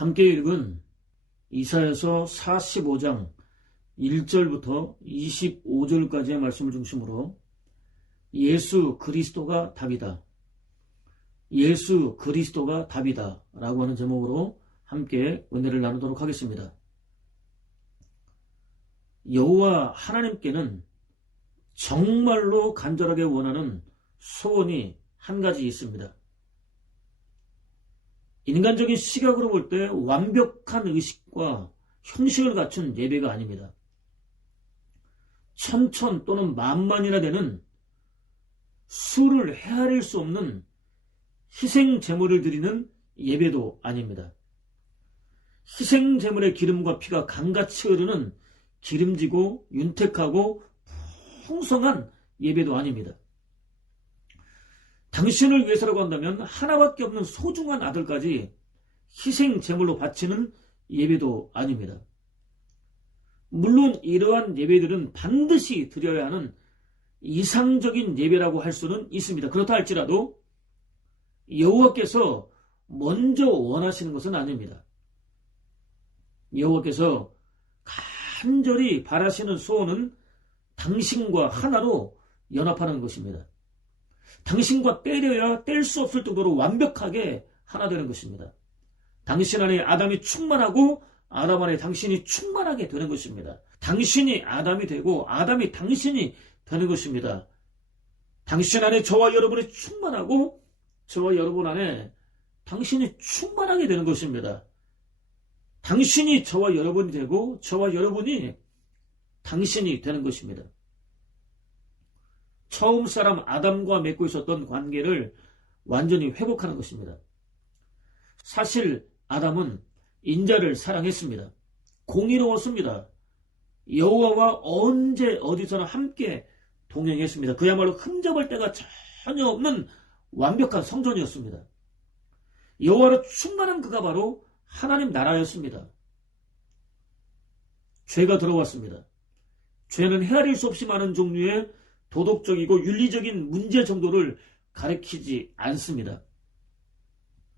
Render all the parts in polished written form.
함께 읽은 이사야서 45장 1절부터 25절까지의 말씀을 중심으로 예수 그리스도가 답이다. 예수 그리스도가 답이다 라고 하는 제목으로 함께 은혜를 나누도록 하겠습니다. 여호와 하나님께는 정말로 간절하게 원하는 소원이 한 가지 있습니다. 인간적인 시각으로 볼 때 완벽한 의식과 형식을 갖춘 예배가 아닙니다. 천천 또는 만만이나 되는 수를 헤아릴 수 없는 희생 제물을 드리는 예배도 아닙니다. 희생 제물의 기름과 피가 강같이 흐르는 기름지고 윤택하고 풍성한 예배도 아닙니다. 당신을 위해서라고 한다면 하나밖에 없는 소중한 아들까지 희생 제물로 바치는 예배도 아닙니다. 물론 이러한 예배들은 반드시 드려야 하는 이상적인 예배라고 할 수는 있습니다. 그렇다 할지라도 여호와께서 먼저 원하시는 것은 아닙니다. 여호와께서 간절히 바라시는 소원은 당신과 하나로 연합하는 것입니다. 당신과 떼려야 뗄 수 없을 정도로 완벽하게 하나 되는 것입니다. 당신 안에 아담이 충만하고 아담 안에 당신이 충만하게 되는 것입니다. 당신이 아담이 되고 아담이 당신이 되는 것입니다. 당신 안에 저와 여러분이 충만하고 저와 여러분 안에 당신이 충만하게 되는 것입니다. 당신이 저와 여러분이 되고 저와 여러분이 당신이 되는 것입니다. 처음 사람 아담과 맺고 있었던 관계를 완전히 회복하는 것입니다. 사실 아담은 인자를 사랑했습니다. 공의로웠습니다. 여호와와 언제 어디서나 함께 동행했습니다. 그야말로 흠잡을 데가 전혀 없는 완벽한 성전이었습니다. 여호와로 충만한 그가 바로 하나님 나라였습니다. 죄가 들어왔습니다. 죄는 헤아릴 수 없이 많은 종류의 도덕적이고 윤리적인 문제 정도를 가리키지 않습니다.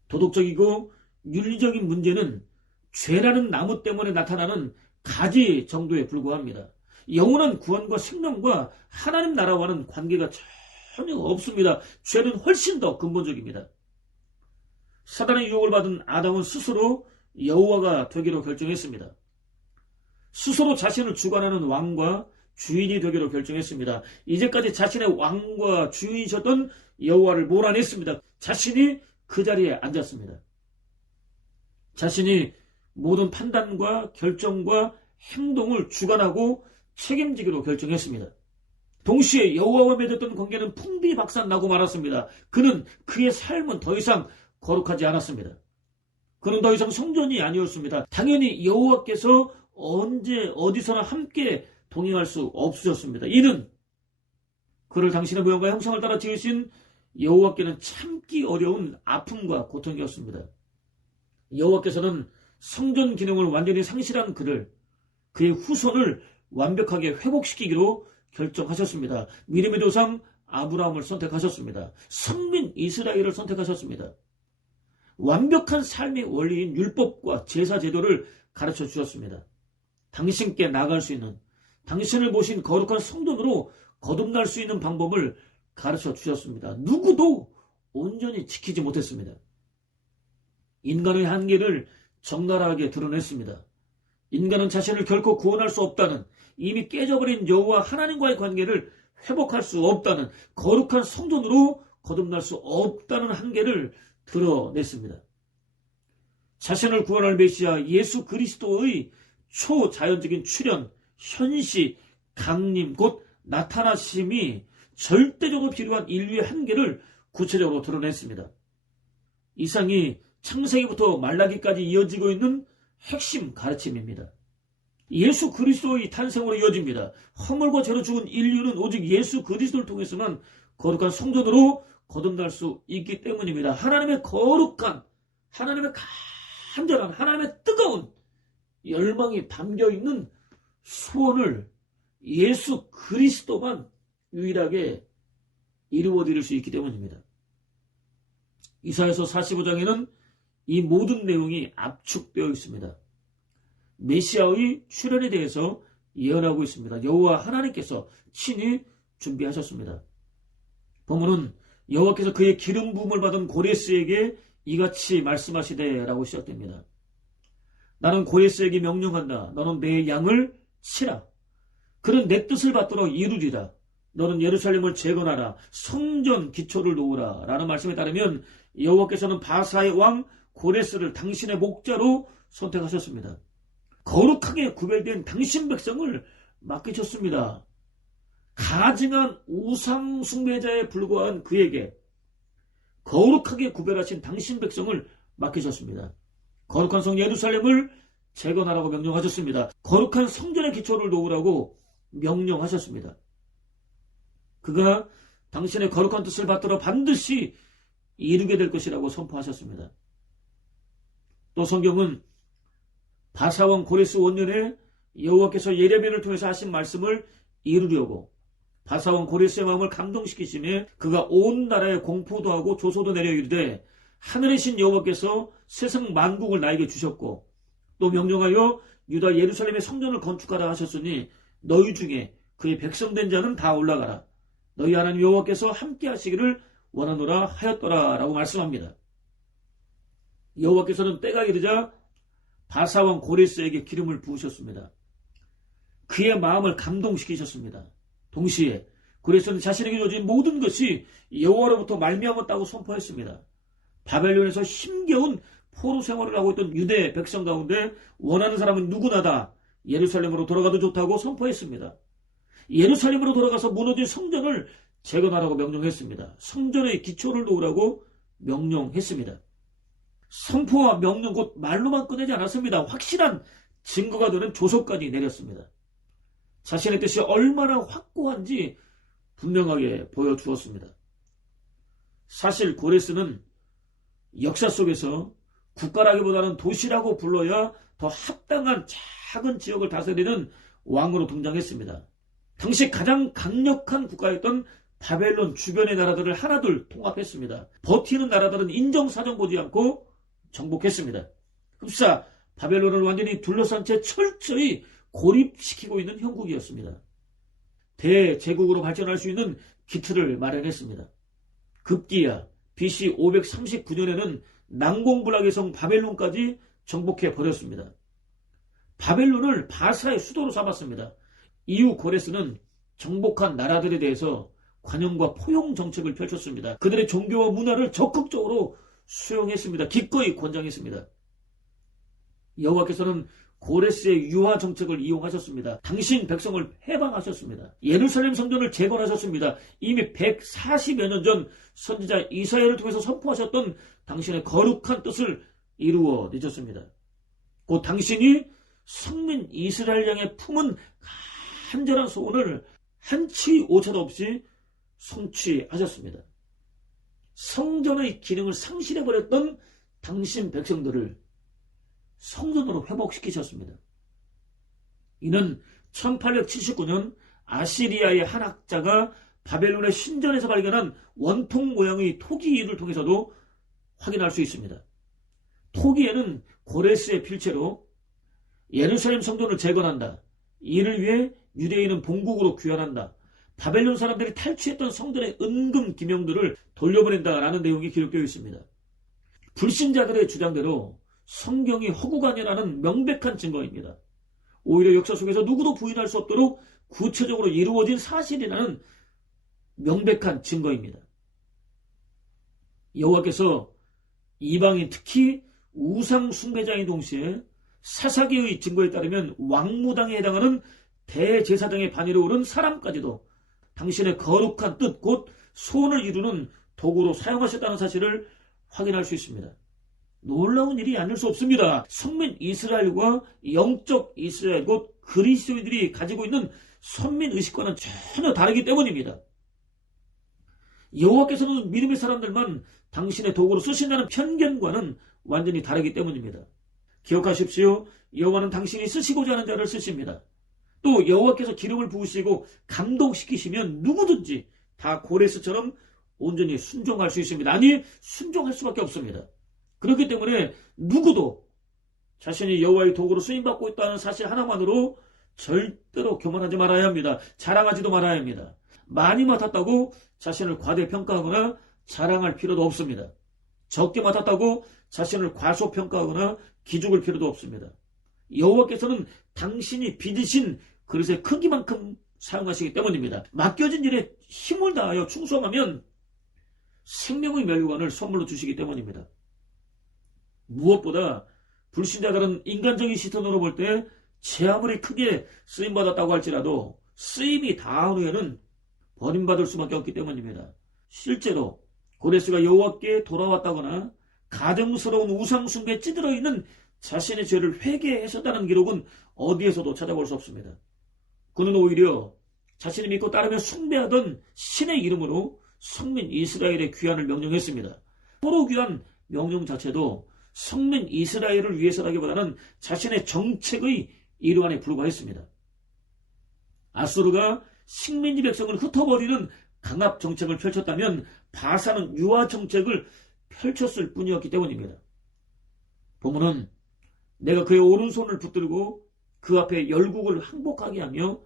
도덕적이고 윤리적인 문제는 죄라는 나무 때문에 나타나는 가지 정도에 불과합니다. 영원한 구원과 생명과 하나님 나라와는 관계가 전혀 없습니다. 죄는 훨씬 더 근본적입니다. 사단의 유혹을 받은 아담은 스스로 여호와가 되기로 결정했습니다. 스스로 자신을 주관하는 왕과 주인이 되기로 결정했습니다. 이제까지 자신의 왕과 주인이셨던 여호와를 몰아냈습니다. 자신이 그 자리에 앉았습니다. 자신이 모든 판단과 결정과 행동을 주관하고 책임지기로 결정했습니다. 동시에 여호와와 맺었던 관계는 풍비박산나고 말았습니다. 그의 삶은 더 이상 거룩하지 않았습니다. 그는 더 이상 성전이 아니었습니다. 당연히 여호와께서 언제 어디서나 함께 동행할 수 없으셨습니다. 이는 그를 당신의 모양과 형상을 따라 지으신 여호와께는 참기 어려운 아픔과 고통이었습니다. 여호와께서는 성전 기능을 완전히 상실한 그의 후손을 완벽하게 회복시키기로 결정하셨습니다. 믿음의 조상 아브라함을 선택하셨습니다. 성민 이스라엘을 선택하셨습니다. 완벽한 삶의 원리인 율법과 제사 제도를 가르쳐 주셨습니다. 당신께 나갈 수 있는, 당신을 모신 거룩한 성전으로 거듭날 수 있는 방법을 가르쳐 주셨습니다. 누구도 온전히 지키지 못했습니다. 인간의 한계를 적나라하게 드러냈습니다. 인간은 자신을 결코 구원할 수 없다는, 이미 깨져버린 여호와 하나님과의 관계를 회복할 수 없다는, 거룩한 성전으로 거듭날 수 없다는 한계를 드러냈습니다. 자신을 구원할 메시아 예수 그리스도의 초자연적인 출현, 현시, 강림, 곧 나타나심이 절대적으로 필요한 인류의 한계를 구체적으로 드러냈습니다. 이상이 창세기부터 말라기까지 이어지고 있는 핵심 가르침입니다. 예수 그리스도의 탄생으로 이어집니다. 허물과 죄로 죽은 인류는 오직 예수 그리스도를 통해서만 거룩한 성전으로 거듭날 수 있기 때문입니다. 하나님의 거룩한, 하나님의 간절한, 하나님의 뜨거운 열망이 담겨있는 소원을 예수 그리스도만 유일하게 이루어드릴 수 있기 때문입니다. 이사야서 45장에는 이 모든 내용이 압축되어 있습니다. 메시아의 출현에 대해서 예언하고 있습니다. 여호와 하나님께서 친히 준비하셨습니다. 본문은 여호와께서 그의 기름 부음을 받은 고레스에게 이같이 말씀하시되 라고 시작됩니다. 나는 고레스에게 명령한다. 너는 내 양을 치라. 그는 내 뜻을 받들어 이루리라. 너는 예루살렘을 재건하라. 성전 기초를 놓으라. 라는 말씀에 따르면 여호와께서는 바사의 왕 고레스를 당신의 목자로 선택하셨습니다. 거룩하게 구별된 당신 백성을 맡기셨습니다. 가증한 우상 숭배자에 불과한 그에게 거룩하게 구별하신 당신 백성을 맡기셨습니다. 거룩한 성 예루살렘을 재건하라고 명령하셨습니다. 거룩한 성전의 기초를 놓으라고 명령하셨습니다. 그가 당신의 거룩한 뜻을 받들어 반드시 이루게 될 것이라고 선포하셨습니다. 또 성경은 바사왕 고레스 원년에 여호와께서 예레미야를 통해서 하신 말씀을 이루려고 바사왕 고레스의 마음을 감동시키심에 그가 온 나라에 공포도 하고 조소도 내려 이르되 하늘의 신 여호와께서 세상 만국을 나에게 주셨고 또 명령하여 유다 예루살렘의 성전을 건축하라 하셨으니 너희 중에 그의 백성된 자는 다 올라가라. 너희 하나님 여호와께서 함께 하시기를 원하노라 하였더라 라고 말씀합니다. 여호와께서는 때가 이르자 바사왕 고레스에게 기름을 부으셨습니다. 그의 마음을 감동시키셨습니다. 동시에 고레스는 자신에게 주어진 모든 것이 여호와로부터 말미암았다고 선포했습니다. 바벨론에서 힘겨운 포로 생활을 하고 있던 유대 백성 가운데 원하는 사람은 누구나 다 예루살렘으로 돌아가도 좋다고 선포했습니다. 예루살렘으로 돌아가서 무너진 성전을 재건하라고 명령했습니다. 성전의 기초를 놓으라고 명령했습니다. 선포와 명령 곧 말로만 끝내지 않았습니다. 확실한 증거가 되는 조서까지 내렸습니다. 자신의 뜻이 얼마나 확고한지 분명하게 보여주었습니다. 사실 고레스는 역사 속에서 국가라기보다는 도시라고 불러야 더 합당한 작은 지역을 다스리는 왕으로 등장했습니다. 당시 가장 강력한 국가였던 바벨론 주변의 나라들을 하나둘 통합했습니다. 버티는 나라들은 인정사정 보지 않고 정복했습니다. 흡사 바벨론을 완전히 둘러싼 채 철저히 고립시키고 있는 형국이었습니다. 대제국으로 발전할 수 있는 기틀을 마련했습니다. 급기야 BC 539년에는 난공불락의 성 바벨론까지 정복해 버렸습니다. 바벨론을 바사의 수도로 삼았습니다. 이후 고레스는 정복한 나라들에 대해서 관용과 포용 정책을 펼쳤습니다. 그들의 종교와 문화를 적극적으로 수용했습니다. 기꺼이 권장했습니다. 여호와께서는 고레스의 유화 정책을 이용하셨습니다. 당신 백성을 해방하셨습니다. 예루살렘 성전을 재건하셨습니다. 이미 140여 년 전 선지자 이사야를 통해서 선포하셨던 당신의 거룩한 뜻을 이루어 내셨습니다. 곧 당신이 성민 이스라엘 양의 품은 간절한 소원을 한치 오차도 없이 성취하셨습니다. 성전의 기능을 상실해버렸던 당신 백성들을 성전으로 회복시키셨습니다. 이는 1879년 아시리아의 한 학자가 바벨론의 신전에서 발견한 원통 모양의 토기를 통해서도 확인할 수 있습니다. 토기에는 고레스의 필체로 예루살렘 성전을 재건한다. 이를 위해 유대인은 본국으로 귀환한다. 바벨론 사람들이 탈취했던 성전의 은금 기명들을 돌려보낸다라는 내용이 기록되어 있습니다. 불신자들의 주장대로 성경이 허구가 아니라는 명백한 증거입니다. 오히려 역사 속에서 누구도 부인할 수 없도록 구체적으로 이루어진 사실이라는 명백한 증거입니다. 여호와께서 이방인 특히 우상 숭배자인 동시에 사사기의 증거에 따르면 왕무당에 해당하는 대제사장의 반위로 오른 사람까지도 당신의 거룩한 뜻 곧 소원을 이루는 도구로 사용하셨다는 사실을 확인할 수 있습니다. 놀라운 일이 아닐 수 없습니다. 성민 이스라엘과 영적 이스라엘 곧 그리스도인들이 가지고 있는 선민의식과는 전혀 다르기 때문입니다. 여호와께서는 믿음의 사람들만 당신의 도구로 쓰신다는 편견과는 완전히 다르기 때문입니다. 기억하십시오. 여호와는 당신이 쓰시고자 하는 자를 쓰십니다. 또 여호와께서 기름을 부으시고 감동시키시면 누구든지 다 고레스처럼 온전히 순종할 수 있습니다. 아니, 순종할 수밖에 없습니다. 그렇기 때문에 누구도 자신이 여호와의 도구로 쓰임받고 있다는 사실 하나만으로 절대로 교만하지 말아야 합니다. 자랑하지도 말아야 합니다. 많이 맡았다고 자신을 과대평가하거나 자랑할 필요도 없습니다. 적게 맡았다고 자신을 과소평가하거나 기죽을 필요도 없습니다. 여호와께서는 당신이 빚으신 그릇의 크기만큼 사용하시기 때문입니다. 맡겨진 일에 힘을 다하여 충성하면 생명의 멸류관을 선물로 주시기 때문입니다. 무엇보다 불신자들은 인간적인 시선으로 볼 때 제 아무리 크게 쓰임받았다고 할지라도 쓰임이 다한 후에는 버림받을 수밖에 없기 때문입니다. 실제로 고레스가 여호와께 돌아왔다거나 가정스러운 우상숭배에 찌들어 있는 자신의 죄를 회개하셨다는 기록은 어디에서도 찾아볼 수 없습니다. 그는 오히려 자신이 믿고 따르며 숭배하던 신의 이름으로 성민 이스라엘의 귀환을 명령했습니다. 포로 귀환 명령 자체도 성민 이스라엘을 위해서라기보다는 자신의 정책의 일환에 불과했습니다. 아수르가 식민지 백성을 흩어버리는 강압 정책을 펼쳤다면 바사는 유화 정책을 펼쳤을 뿐이었기 때문입니다. 본문은 내가 그의 오른손을 붙들고 그 앞에 열국을 항복하게 하며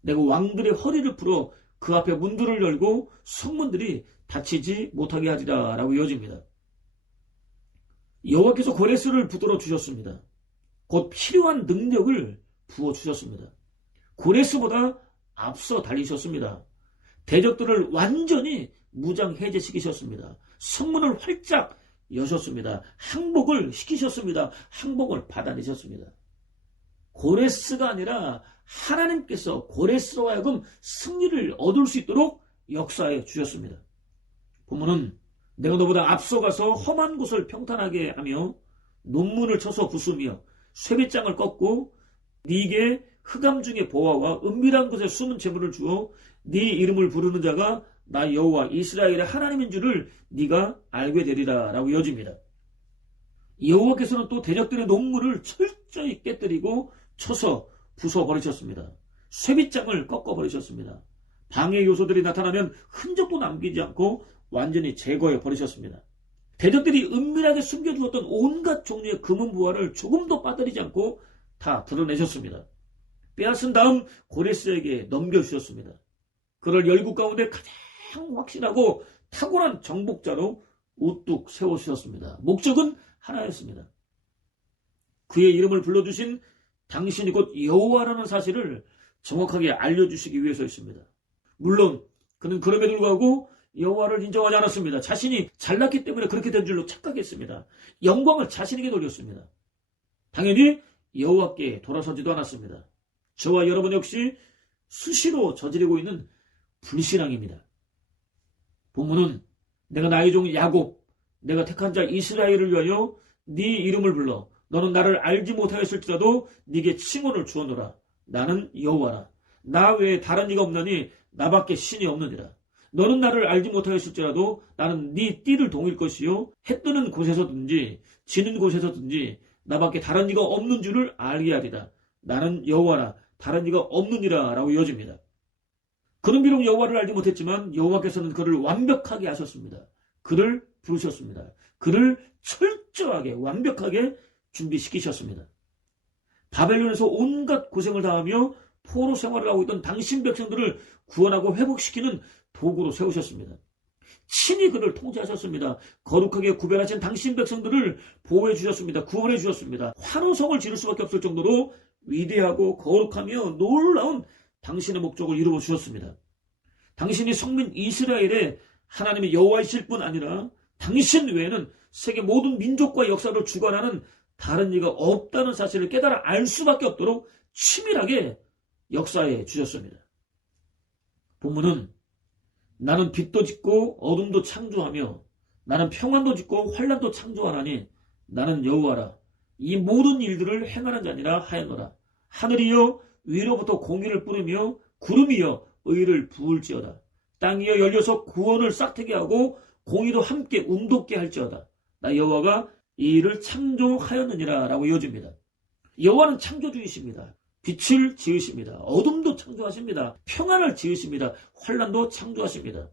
내가 왕들의 허리를 풀어 그 앞에 문들을 열고 성문들이 닫히지 못하게 하리라 라고 이어집니다. 여호와께서 고레스를 붙들어 주셨습니다. 곧 필요한 능력을 부어주셨습니다. 고레스보다 앞서 달리셨습니다. 대적들을 완전히 무장 해제시키셨습니다. 성문을 활짝 여셨습니다. 항복을 시키셨습니다. 항복을 받아내셨습니다. 고레스가 아니라 하나님께서 고레스로 하여금 승리를 얻을 수 있도록 역사해 주셨습니다. 본문은 내가 너보다 앞서가서 험한 곳을 평탄하게 하며 논문을 쳐서 부수며 쇠빗장을 꺾고 네게 흑암 중에 보화와 은밀한 곳에 숨은 재물을 주어 네 이름을 부르는 자가 나 여호와 이스라엘의 하나님인 줄을 네가 알게 되리라 라고 이어집니다. 여호와께서는 또 대적들의 논문을 철저히 깨뜨리고 쳐서 부숴버리셨습니다. 쇠빗장을 꺾어버리셨습니다. 방해 요소들이 나타나면 흔적도 남기지 않고 완전히 제거해버리셨습니다. 대적들이 은밀하게 숨겨두었던 온갖 종류의 금은 부화를 조금도 빠뜨리지 않고 다 드러내셨습니다. 빼앗은 다음 고레스에게 넘겨주셨습니다. 그를 열국 가운데 가장 확실하고 탁월한 정복자로 우뚝 세워주셨습니다. 목적은 하나였습니다. 그의 이름을 불러주신 당신이 곧 여호와라는 사실을 정확하게 알려주시기 위해서였습니다. 물론 그는 그럼에도 불구하고 여호와를 인정하지 않았습니다. 자신이 잘났기 때문에 그렇게 된 줄로 착각했습니다. 영광을 자신에게 돌렸습니다. 당연히 여호와께 돌아서지도 않았습니다. 저와 여러분 역시 수시로 저지르고 있는 불신앙입니다. 본문은 내가 나의 종 야곱, 내가 택한 자 이스라엘을 위하여 네 이름을 불러 너는 나를 알지 못하였을지라도 네게 칭호를 주었노라. 나는 여호와라. 나 외에 다른 이가 없나니 나밖에 신이 없느니라. 너는 나를 알지 못하였을지라도 나는 네 띠를 동일 것이요 해 뜨는 곳에서든지 지는 곳에서든지 나밖에 다른 이가 없는 줄을 알게 하리라. 나는 여호와라. 다른 이가 없느니라 라고 이어집니다. 그는 비록 여호와를 알지 못했지만 여호와께서는 그를 완벽하게 하셨습니다. 그를 부르셨습니다. 그를 철저하게 완벽하게 준비시키셨습니다. 바벨론에서 온갖 고생을 당하며 포로 생활을 하고 있던 당신 백성들을 구원하고 회복시키는 도구로 세우셨습니다. 친히 그를 통제하셨습니다. 거룩하게 구별하신 당신 백성들을 보호해 주셨습니다. 구원해 주셨습니다. 환호성을 지를 수밖에 없을 정도로 위대하고 거룩하며 놀라운 당신의 목적을 이루어 주셨습니다. 당신이 성민 이스라엘의 하나님의 여호와이실 뿐 아니라 당신 외에는 세계 모든 민족과 역사를 주관하는 다른 이가 없다는 사실을 깨달아 알 수밖에 없도록 치밀하게 역사해 주셨습니다. 본문은 나는 빛도 짓고 어둠도 창조하며 나는 평안도 짓고 환란도 창조하나니 나는 여호와라. 이 모든 일들을 행하는 자니라 하였노라. 하늘이여 위로부터 공의를 뿌리며 구름이여 의를 부을지어다. 땅이여 열려서 구원을 싹트게 하고 공의도 함께 운돋게 할지어다. 나 여호와가 이 일을 창조하였느니라 라고 이어집니다. 여호와는 창조주이십니다. 빛을 지으십니다. 어둠도 창조하십니다. 평안을 지으십니다. 환란도 창조하십니다.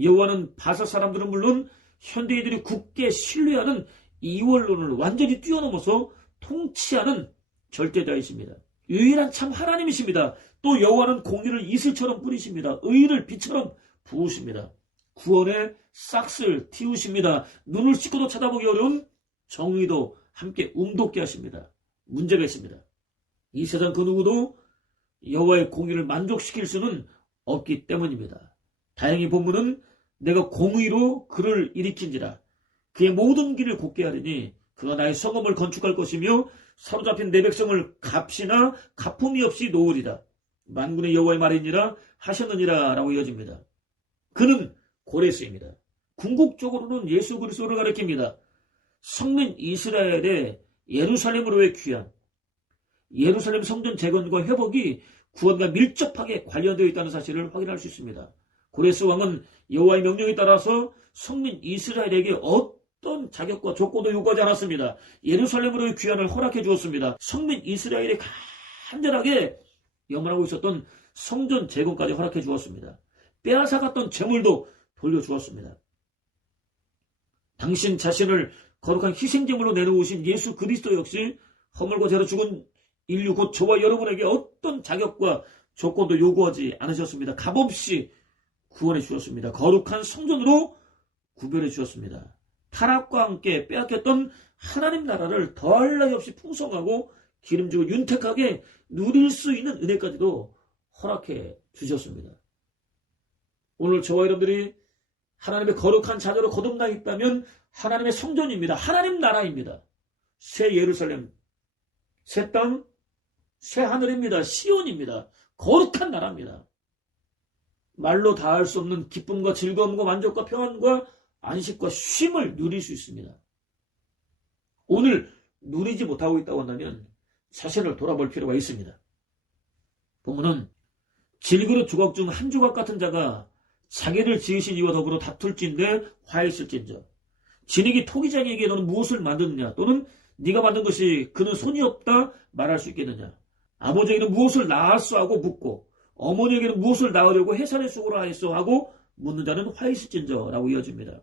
여호와는 바사 사람들은 물론 현대인들이 굳게 신뢰하는 이원론을 완전히 뛰어넘어서 통치하는 절대자이십니다. 유일한 참 하나님이십니다. 또 여호와는 공의를 이슬처럼 뿌리십니다. 의를 빛처럼 부으십니다. 구원의 싹을 틔우십니다. 눈을 씻고도 쳐다보기 어려운 정의도 함께 움돋게 하십니다. 문제가 있습니다. 이 세상 그 누구도 여호와의 공의를 만족시킬 수는 없기 때문입니다. 다행히 본문은 내가 공의로 그를 일으킨지라 그의 모든 길을 곧게 하리니 그가 나의 성읍을 건축할 것이며 사로잡힌 내 백성을 값이나 가품이 없이 놓으리라. 만군의 여호와의 말이니라 하셨느니라 라고 이어집니다. 그는 고레스입니다. 궁극적으로는 예수 그리스도를 가리킵니다. 성민 이스라엘의 예루살렘으로의 귀환, 예루살렘 성전 재건과 회복이 구원과 밀접하게 관련되어 있다는 사실을 확인할 수 있습니다. 고레스 왕은 여호와의 명령에 따라서 성민 이스라엘에게 어떤 자격과 조건도 요구하지 않았습니다. 예루살렘으로의 귀환을 허락해 주었습니다. 성민 이스라엘이 간절하게 염원하고 있었던 성전 재건까지 허락해 주었습니다. 빼앗아갔던 재물도 돌려주었습니다. 당신 자신을 거룩한 희생제물로 내놓으신 예수 그리스도 역시 허물과 죄로 죽은 인류 곧 저와 여러분에게 어떤 자격과 조건도 요구하지 않으셨습니다. 값없이 구원해 주셨습니다. 거룩한 성전으로 구별해 주셨습니다. 타락과 함께 빼앗겼던 하나님 나라를 더할 나위 없이 풍성하고 기름지고 윤택하게 누릴 수 있는 은혜까지도 허락해 주셨습니다. 오늘 저와 여러분들이 하나님의 거룩한 자녀로 거듭나 있다면 하나님의 성전입니다. 하나님 나라입니다. 새 예루살렘, 새 땅, 새 하늘입니다. 시온입니다. 거룩한 나라입니다. 말로 다할 수 없는 기쁨과 즐거움과 만족과 평안과 안식과 쉼을 누릴 수 있습니다. 오늘 누리지 못하고 있다고 한다면 자신을 돌아볼 필요가 있습니다. 본문은 질그릇 조각 중 한 조각 같은 자가 자기를 지으신 이와 더불어 다툴진대 화했을진저 진흙이 토기장에게 너는 무엇을 만드느냐 또는 네가 만든 것이 그는 손이 없다 말할 수 있겠느냐. 아버지에게는 무엇을 낳았소 하고 묻고 어머니에게는 무엇을 낳으려고 해산의 수고를 하였소 하고 묻는 자는 화했을진저 라고 이어집니다.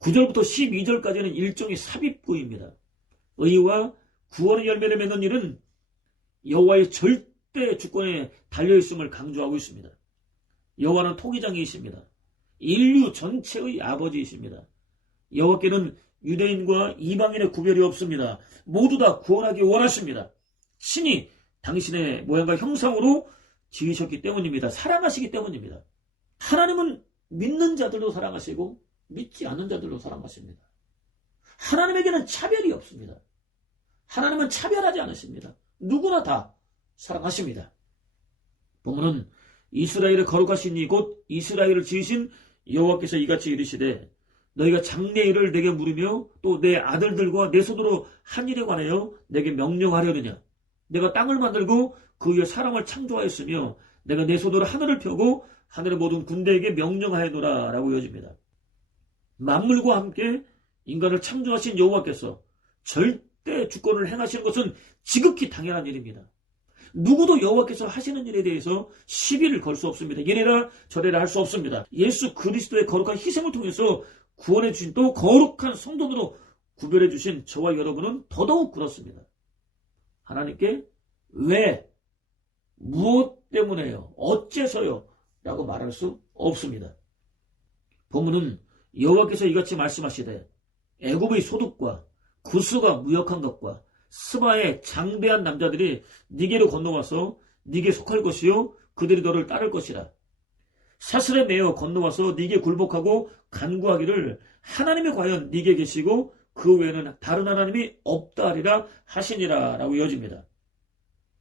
9절부터 12절까지는 일종의 삽입구입니다. 의와 구원의 열매를 맺는 일은 여호와의 절대 주권에 달려있음을 강조하고 있습니다. 여호와는 토기장이십니다. 인류 전체의 아버지이십니다. 여호와께는 유대인과 이방인의 구별이 없습니다. 모두 다 구원하기 원하십니다. 신이 당신의 모양과 형상으로 지으셨기 때문입니다. 사랑하시기 때문입니다. 하나님은 믿는 자들도 사랑하시고 믿지 않는 자들도 사랑하십니다. 하나님에게는 차별이 없습니다. 하나님은 차별하지 않으십니다. 누구나 다 사랑하십니다. 본문은 이스라엘의 거룩하신 이 곧 이스라엘을 지으신 여호와께서 이같이 이르시되 너희가 장래일을 내게 물으며 또 내 아들들과 내 손으로 한 일에 관하여 내게 명령하려느냐. 내가 땅을 만들고 그 위에 사람을 창조하였으며 내가 내 손으로 하늘을 펴고 하늘의 모든 군대에게 명령하였노라 라고 이어집니다. 만물과 함께 인간을 창조하신 여호와께서 절대 주권을 행하시는 것은 지극히 당연한 일입니다. 누구도 여호와께서 하시는 일에 대해서 시비를 걸 수 없습니다. 이래라 저래라 할 수 없습니다. 예수 그리스도의 거룩한 희생을 통해서 구원해 주신 또 거룩한 성도로 구별해 주신 저와 여러분은 더더욱 그렇습니다. 하나님께 왜, 무엇 때문에요, 어째서요 라고 말할 수 없습니다. 본문은 여호와께서 이같이 말씀하시되 애굽의 소득과 구스가 무역한 것과 스바의 장대한 남자들이 네게로 건너와서 네게 속할 것이요 그들이 너를 따를 것이라. 사슬에 매어 건너와서 네게 굴복하고 간구하기를 하나님이 과연 네게 계시고 그 외에는 다른 하나님이 없다 하리라 하시니라 라고 이어집니다.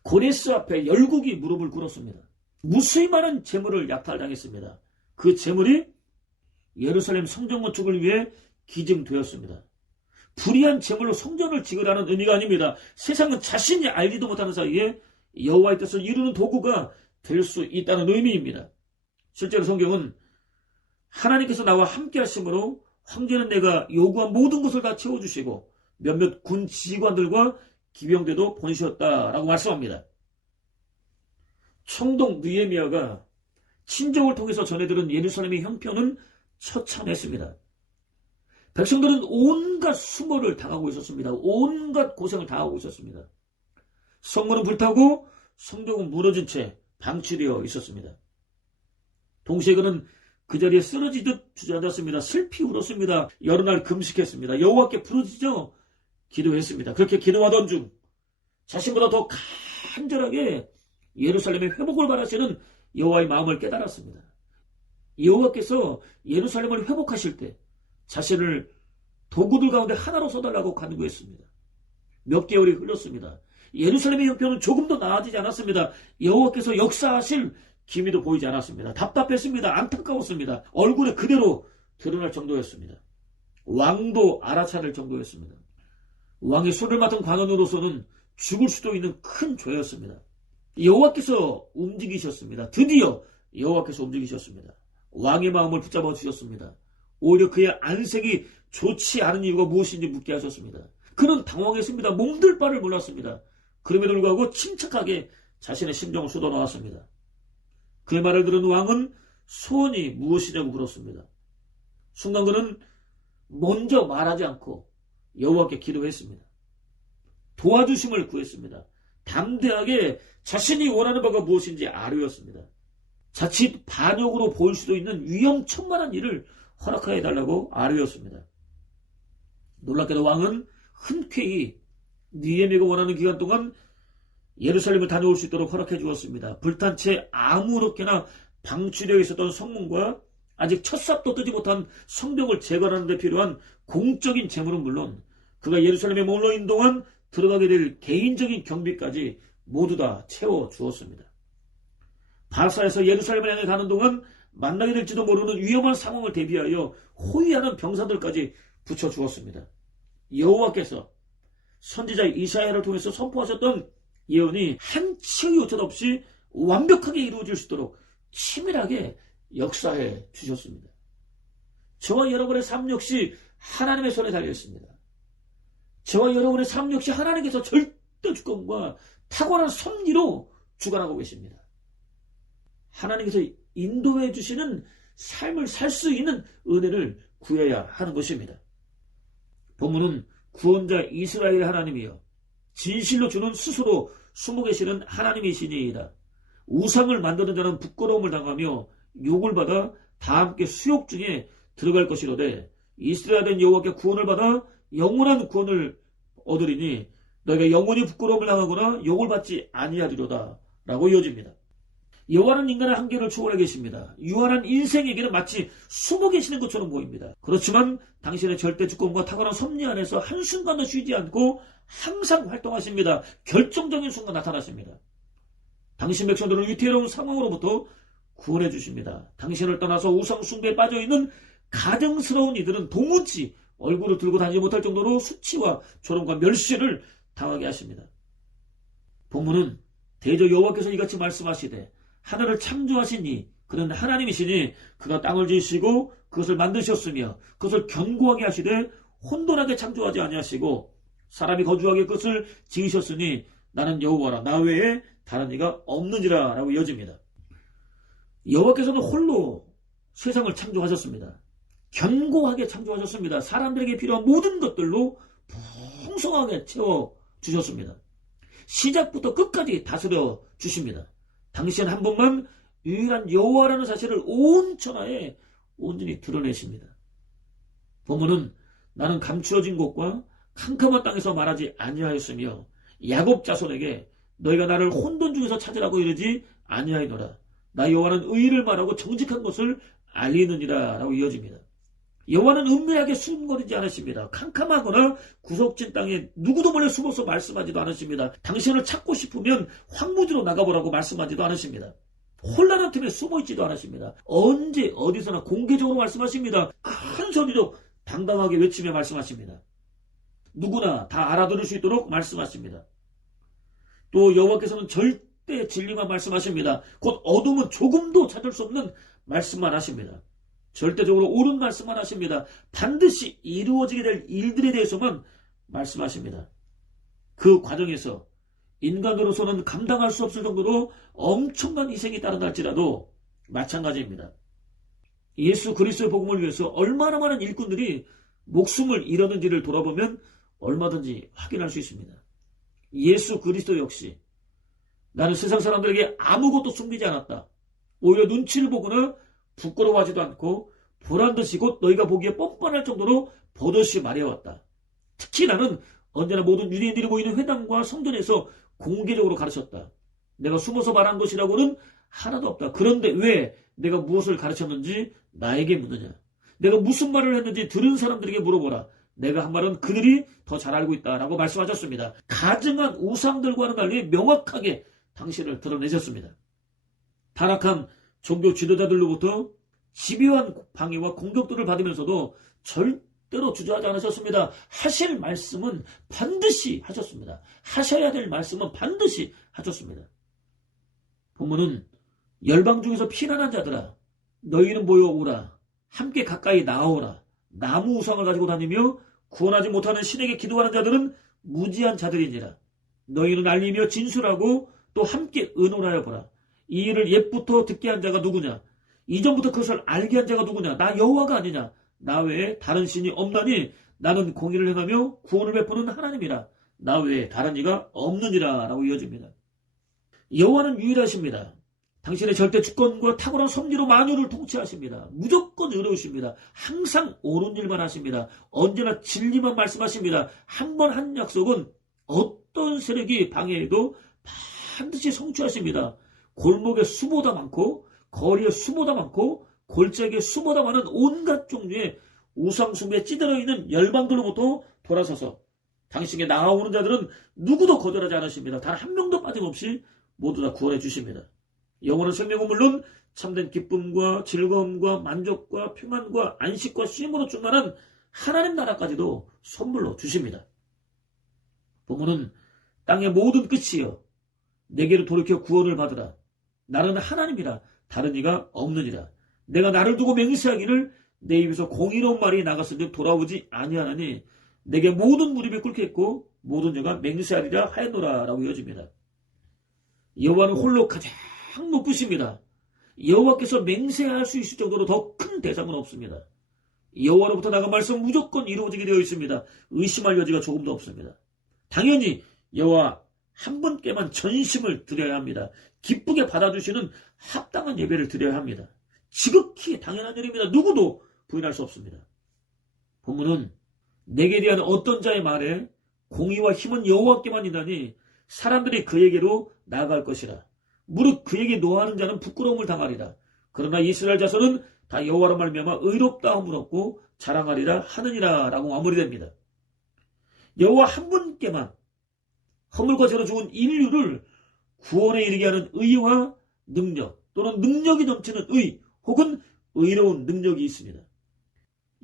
고레스 앞에 열국이 무릎을 꿇었습니다. 무수히 많은 재물을 약탈당했습니다. 그 재물이 예루살렘 성전 건축을 위해 기증되었습니다. 불의한 재물로 성전을 지으라는 의미가 아닙니다. 세상은 자신이 알지도 못하는 사이에 여호와의 뜻을 이루는 도구가 될 수 있다는 의미입니다. 실제로 성경은 하나님께서 나와 함께 하심으로 황제는 내가 요구한 모든 것을 다 채워주시고 몇몇 군 지휘관들과 기병대도 보내셨다라고 말씀합니다. 총독 느헤미야가 친족을 통해서 전해들은 예루살렘의 형편은 처참했습니다. 백성들은 온갖 수모를 당하고 있었습니다. 온갖 고생을 당하고 있었습니다. 성문은 불타고 성벽은 무너진 채 방치되어 있었습니다. 동시에 그는 그 자리에 쓰러지듯 주저앉았습니다. 슬피 울었습니다. 여러 날 금식했습니다. 여호와께 부르짖어 기도했습니다. 그렇게 기도하던 중 자신보다 더 간절하게 예루살렘의 회복을 바라시는 여호와의 마음을 깨달았습니다. 여호와께서 예루살렘을 회복하실 때 자신을 도구들 가운데 하나로 써달라고 간구했습니다. 몇 개월이 흘렀습니다. 예루살렘의 형편은 조금도 나아지지 않았습니다. 여호와께서 역사하실 기미도 보이지 않았습니다. 답답했습니다. 안타까웠습니다. 얼굴에 그대로 드러날 정도였습니다. 왕도 알아차릴 정도였습니다. 왕의 술을 맡은 관원으로서는 죽을 수도 있는 큰 죄였습니다. 여호와께서 움직이셨습니다. 드디어 여호와께서 움직이셨습니다. 왕의 마음을 붙잡아 주셨습니다. 오히려 그의 안색이 좋지 않은 이유가 무엇인지 묻게 하셨습니다. 그는 당황했습니다. 몸둘 바를 몰랐습니다. 그럼에도 불구하고 침착하게 자신의 심정을 쏟아놓았습니다. 그의 말을 들은 왕은 소원이 무엇이냐고 물었습니다. 순간 그는 먼저 말하지 않고 여호와께 기도했습니다. 도와주심을 구했습니다. 담대하게 자신이 원하는 바가 무엇인지 아뢰었습니다. 자칫 반역으로 보일 수도 있는 위험천만한 일을 허락하여 달라고 아뢰었습니다. 놀랍게도 왕은 흔쾌히 느헤미야가 원하는 기간 동안 예루살렘을 다녀올 수 있도록 허락해 주었습니다. 불탄 채 아무렇게나 방치되어 있었던 성문과 아직 첫 삽도 뜨지 못한 성벽을 재건하는 데 필요한 공적인 재물은 물론 그가 예루살렘에 머물러 있는 동안 들어가게 될 개인적인 경비까지 모두 다 채워 주었습니다. 바사에서 예루살렘을 향해 가는 동안 만나게 될지도 모르는 위험한 상황을 대비하여 호위하는 병사들까지 붙여주었습니다. 여호와께서 선지자 이사야를 통해서 선포하셨던 예언이 한 치의 오차 없이 완벽하게 이루어질 수 있도록 치밀하게 역사해 주셨습니다. 저와 여러분의 삶 역시 하나님의 손에 달려 있습니다. 저와 여러분의 삶 역시 하나님께서 절대 주권과 탁월한 섭리로 주관하고 계십니다. 하나님께서 인도해 주시는 삶을 살 수 있는 은혜를 구해야 하는 것입니다. 본문은 구원자 이스라엘의 하나님이여 진실로 주는 스스로 숨어 계시는 하나님이시니이다. 우상을 만드는 자는 부끄러움을 당하며 욕을 받아 다 함께 수욕 중에 들어갈 것이로되 이스라엘은 여호와께 구원을 받아 영원한 구원을 얻으리니 너희가 영원히 부끄러움을 당하거나 욕을 받지 아니하리로다 라고 이어집니다. 여호와는 인간의 한계를 초월해 계십니다. 유한한 인생에게는 마치 숨어 계시는 것처럼 보입니다. 그렇지만 당신의 절대 주권과 탁월한 섭리 안에서 한순간도 쉬지 않고 항상 활동하십니다. 결정적인 순간 나타나십니다. 당신 백성들을 위태로운 상황으로부터 구원해 주십니다. 당신을 떠나서 우상 숭배에 빠져있는 가증스러운 이들은 도무지 얼굴을 들고 다니지 못할 정도로 수치와 조롱과 멸시를 당하게 하십니다. 본문은 대저 여호와께서 이같이 말씀하시되 하늘을 창조하시니 그는 하나님이시니 그가 땅을 지으시고 그것을 만드셨으며 그것을 견고하게 하시되 혼돈하게 창조하지 아니하시고 사람이 거주하게 그것을 지으셨으니 나는 여호와라 나 외에 다른 이가 없는지라 라고 이어집니다. 여호와께서는 홀로 세상을 창조하셨습니다. 견고하게 창조하셨습니다. 사람들에게 필요한 모든 것들로 풍성하게 채워주셨습니다. 시작부터 끝까지 다스려 주십니다. 당신 한 분만 유일한 여호와라는 사실을 온 천하에 온전히 드러내십니다. 본문은 나는 감추어진 곳과 캄캄한 땅에서 말하지 아니하였으며 야곱 자손에게 너희가 나를 혼돈 중에서 찾으라고 이르지 아니하이노라. 나 여호와는 의를 말하고 정직한 것을 알리느니라 라고 이어집니다. 여호와는 은밀하게 숨거리지 않으십니다. 캄캄하거나 구석진 땅에 누구도 몰래 숨어서 말씀하지도 않으십니다. 당신을 찾고 싶으면 황무지로 나가보라고 말씀하지도 않으십니다. 혼란한 틈에 숨어있지도 않으십니다. 언제 어디서나 공개적으로 말씀하십니다. 큰 소리로 당당하게 외치며 말씀하십니다. 누구나 다 알아들을 수 있도록 말씀하십니다. 또 여호와께서는 절대 진리만 말씀하십니다. 곧 어둠은 조금도 찾을 수 없는 말씀만 하십니다. 절대적으로 옳은 말씀만 하십니다. 반드시 이루어지게 될 일들에 대해서만 말씀하십니다. 그 과정에서 인간으로서는 감당할 수 없을 정도로 엄청난 희생이 따른할지라도 마찬가지입니다. 예수 그리스도의 복음을 위해서 얼마나 많은 일꾼들이 목숨을 잃었는지를 돌아보면 얼마든지 확인할 수 있습니다. 예수 그리스도 역시 나는 세상 사람들에게 아무것도 숨기지 않았다. 오히려 눈치를 보거나 부끄러워하지도 않고 보란듯이 곧 너희가 보기에 뻔뻔할 정도로 버젓이 말해왔다. 특히 나는 언제나 모든 유대인들이 모이는 회당과 성전에서 공개적으로 가르쳤다. 내가 숨어서 말한 것이라고는 하나도 없다. 그런데 왜 내가 무엇을 가르쳤는지 나에게 묻느냐. 내가 무슨 말을 했는지 들은 사람들에게 물어보라. 내가 한 말은 그들이 더 잘 알고 있다라고 말씀하셨습니다. 가증한 우상들과는 달리 명확하게 당신을 드러내셨습니다. 타락한 종교 지도자들로부터 집요한 방해와 공격들을 받으면서도 절대로 주저하지 않으셨습니다. 하실 말씀은 반드시 하셨습니다. 하셔야 될 말씀은 반드시 하셨습니다. 본문은 열방 중에서 피난한 자들아 너희는 모여오라. 함께 가까이 나아오라. 나무 우상을 가지고 다니며 구원하지 못하는 신에게 기도하는 자들은 무지한 자들이니라. 너희는 알리며 진술하고 또 함께 의논하여 보라. 이 일을 옛부터 듣게 한 자가 누구냐? 이전부터 그것을 알게 한 자가 누구냐? 나 여호와가 아니냐? 나 외에 다른 신이 없나니 나는 공의를 행하며 구원을 베푸는 하나님이라. 나 외에 다른 이가 없느니라 라고 이어집니다. 여호와는 유일하십니다. 당신의 절대 주권과 탁월한 섭리로 만유를 통치하십니다. 무조건 의로우십니다. 항상 옳은 일만 하십니다. 언제나 진리만 말씀하십니다. 한 번 한 약속은 어떤 세력이 방해해도 반드시 성취하십니다. 골목에 수보다 많고 거리에 수보다 많고 골짜기에 수보다 많은 온갖 종류의 우상숭배에 찌들어 있는 열방들로부터 돌아서서 당신에게 나아오는 자들은 누구도 거절하지 않으십니다. 단 한 명도 빠짐없이 모두 다 구원해 주십니다. 영원한 생명은 물론 참된 기쁨과 즐거움과 만족과 평안과 안식과 쉼으로 충만한 하나님 나라까지도 선물로 주십니다. 본문은 땅의 모든 끝이여 내게로 돌이켜 구원을 받으라. 나는 하나님이라 다른 이가 없느니라. 내가 나를 두고 맹세하기를 내 입에서 공의로운 말이 나갔은즉 돌아오지 아니하나니 내게 모든 무릎이 꿇겠고 모든 자가 맹세하리라 하였노라 라고 이어집니다. 여호와는 홀로 가장 높으십니다. 여호와께서 맹세할 수 있을 정도로 더 큰 대상은 없습니다. 여호와로부터 나간 말씀은 무조건 이루어지게 되어 있습니다. 의심할 여지가 조금도 없습니다. 당연히 여호와 한 분께만 전심을 드려야 합니다. 기쁘게 받아주시는 합당한 예배를 드려야 합니다. 지극히 당연한 일입니다. 누구도 부인할 수 없습니다. 본문은 내게 대한 어떤 자의 말에 공의와 힘은 여호와께만 있나니 사람들이 그에게로 나아갈 것이라. 무릇 그에게 노하는 자는 부끄러움을 당하리라. 그러나 이스라엘 자손은 다 여호와로 말미암아 의롭다 함을 얻고 자랑하리라 하느니라 라고 마무리됩니다. 여호와 한 분께만 허물과 죄로 죽은 인류를 구원에 이르게 하는 의와 능력 또는 능력이 넘치는 의 혹은 의로운 능력이 있습니다.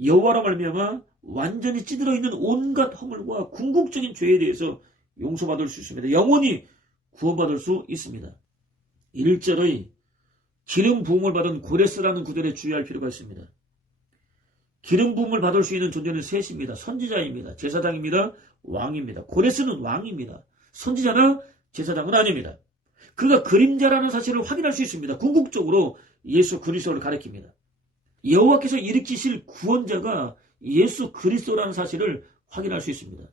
여호와로 말미암아 완전히 찌들어 있는 온갖 허물과 궁극적인 죄에 대해서 용서받을 수 있습니다. 영원히 구원받을 수 있습니다. 1절의 기름 부음을 받은 고레스라는 구절에 주의할 필요가 있습니다. 기름 부음을 받을 수 있는 존재는 셋입니다. 선지자입니다. 제사장입니다. 왕입니다. 고레스는 왕입니다. 선지자나 제사장은 아닙니다. 그가 그림자라는 사실을 확인할 수 있습니다. 궁극적으로 예수 그리스도를 가리킵니다. 여호와께서 일으키실 구원자가 예수 그리스도라는 사실을 확인할 수 있습니다.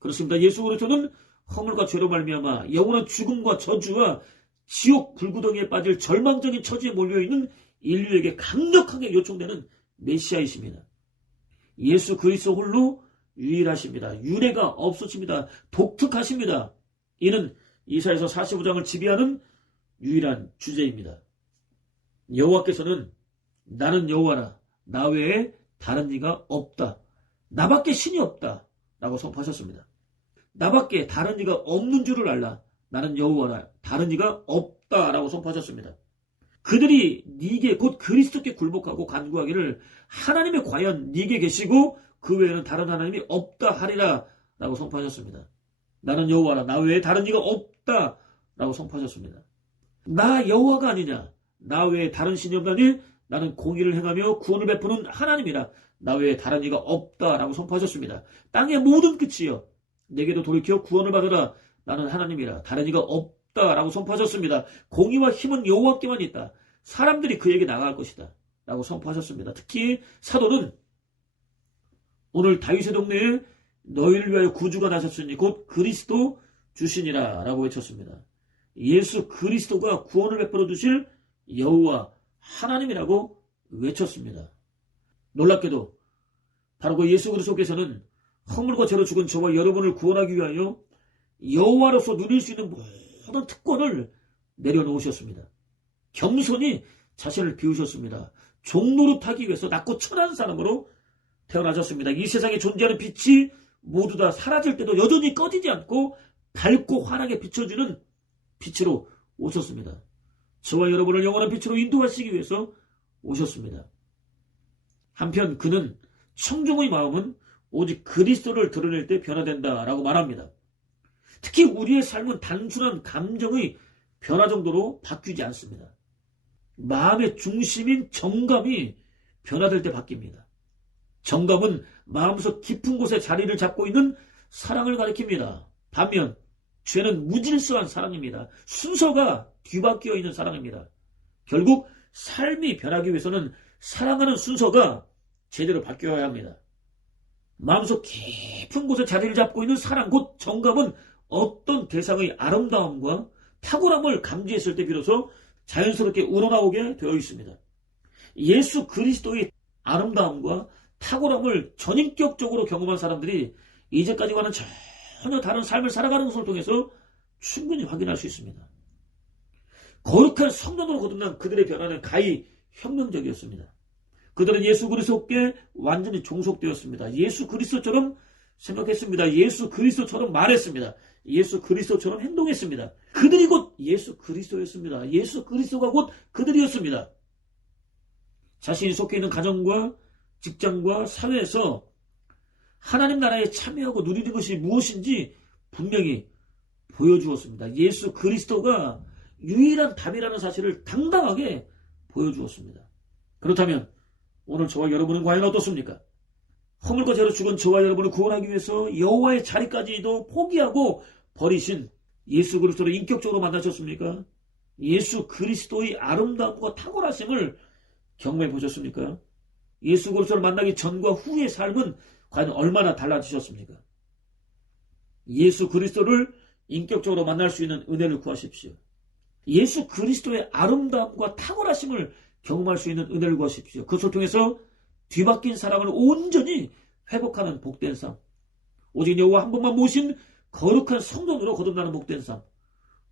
그렇습니다. 예수 그리스도는 허물과 죄로 말미암아 영원한 죽음과 저주와 지옥 불구덩이에 빠질 절망적인 처지에 몰려있는 인류에게 강력하게 요청되는 메시아이십니다. 예수 그리스도 홀로 유일하십니다. 유례가 없으십니다. 독특하십니다. 이는 이사야서 45장을 지배하는 유일한 주제입니다. 여호와께서는 나는 여호와라 나 외에 다른 이가 없다. 나밖에 신이 없다 라고 선포하셨습니다. 나밖에 다른 이가 없는 줄을 알라. 나는 여호와라 다른 이가 없다 라고 선포하셨습니다. 그들이 네게 곧 그리스도께 굴복하고 간구하기를 하나님이 과연 네게 계시고 그 외에는 다른 하나님이 없다 하리라 라고 선포하셨습니다. 나는 여호와라 나 외에 다른 이가 없다 라고 선포하셨습니다. 나 여호와가 아니냐 나 외에 다른 신이 없나니 나는 공의를 행하며 구원을 베푸는 하나님이라 나 외에 다른 이가 없다 라고 선포하셨습니다. 땅의 모든 끝이여 내게도 돌이켜 구원을 받으라. 나는 하나님이라 다른 이가 없다 라고 선포하셨습니다. 공의와 힘은 여호와께만 있다. 사람들이 그에게 나아갈 것이다 라고 선포하셨습니다. 특히 사도는 오늘 다윗의 동네에 너희를 위하여 구주가 나셨으니 곧 그리스도 주시니라 라고 외쳤습니다. 예수 그리스도가 구원을 베풀어 주실 여호와 하나님이라고 외쳤습니다. 놀랍게도 바로 그 예수 그리스도께서는 허물과 죄로 죽은 저와 여러분을 구원하기 위하여 여호와로서 누릴 수 있는 모든 특권을 내려놓으셨습니다. 겸손히 자신을 비우셨습니다. 종노릇하기 위해서 낮고 천한 사람으로 태어나셨습니다. 이 세상에 존재하는 빛이 모두 다 사라질 때도 여전히 꺼지지 않고 밝고 환하게 비춰주는 빛으로 오셨습니다. 저와 여러분을 영원한 빛으로 인도하시기 위해서 오셨습니다. 한편 그는 청중의 마음은 오직 그리스도를 드러낼 때 변화된다라고 말합니다. 특히 우리의 삶은 단순한 감정의 변화 정도로 바뀌지 않습니다. 마음의 중심인 정감이 변화될 때 바뀝니다. 정감은 마음속 깊은 곳에 자리를 잡고 있는 사랑을 가리킵니다. 반면 죄는 무질서한 사랑입니다. 순서가 뒤바뀌어 있는 사랑입니다. 결국 삶이 변하기 위해서는 사랑하는 순서가 제대로 바뀌어야 합니다. 마음속 깊은 곳에 자리를 잡고 있는 사랑, 곧 정감은 어떤 대상의 아름다움과 탁월함을 감지했을 때 비로소 자연스럽게 우러나오게 되어 있습니다. 예수 그리스도의 아름다움과 탁월함을 전인격적으로 경험한 사람들이 이제까지와는 전혀 다른 삶을 살아가는 것을 통해서 충분히 확인할 수 있습니다. 거룩한 성전으로 거듭난 그들의 변화는 가히 혁명적이었습니다. 그들은 예수 그리스도께 완전히 종속되었습니다. 예수 그리스도처럼 생각했습니다. 예수 그리스도처럼 말했습니다. 예수 그리스도처럼 행동했습니다. 그들이 곧 예수 그리스도였습니다. 예수 그리스도가 곧 그들이었습니다. 자신이 속해 있는 가정과 직장과 사회에서 하나님 나라에 참여하고 누리는 것이 무엇인지 분명히 보여주었습니다. 예수 그리스도가 유일한 답이라는 사실을 당당하게 보여주었습니다. 그렇다면 오늘 저와 여러분은 과연 어떻습니까? 허물과 죄로 죽은 저와 여러분을 구원하기 위해서 여호와의 자리까지도 포기하고 버리신 예수 그리스도를 인격적으로 만나셨습니까? 예수 그리스도의 아름다움과 탁월하심을 경험해 보셨습니까? 예수 그리스도를 만나기 전과 후의 삶은 과연 얼마나 달라지셨습니까? 예수 그리스도를 인격적으로 만날 수 있는 은혜를 구하십시오. 예수 그리스도의 아름다움과 탁월하심을 경험할 수 있는 은혜를 구하십시오. 그것을 통해서 뒤바뀐 사람을 온전히 회복하는 복된 삶, 오직 여호와 한 분만 모신 거룩한 성전으로 거듭나는 복된 삶,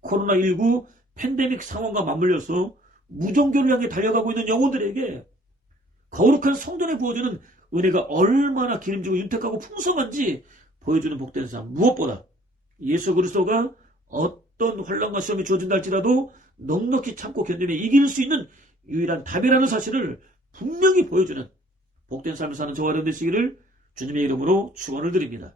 코로나19 팬데믹 상황과 맞물려서 무종교를 향해 달려가고 있는 영혼들에게 거룩한 성전에 부어주는 은혜가 얼마나 기름지고 윤택하고 풍성한지 보여주는 복된 삶, 무엇보다 예수 그리스도가 어떤 환난과 시험이 주어진다 할지라도 넉넉히 참고 견디며 이길 수 있는 유일한 답이라는 사실을 분명히 보여주는 복된 삶을 사는 저와 여러분 되시기를 주님의 이름으로 축원을 드립니다.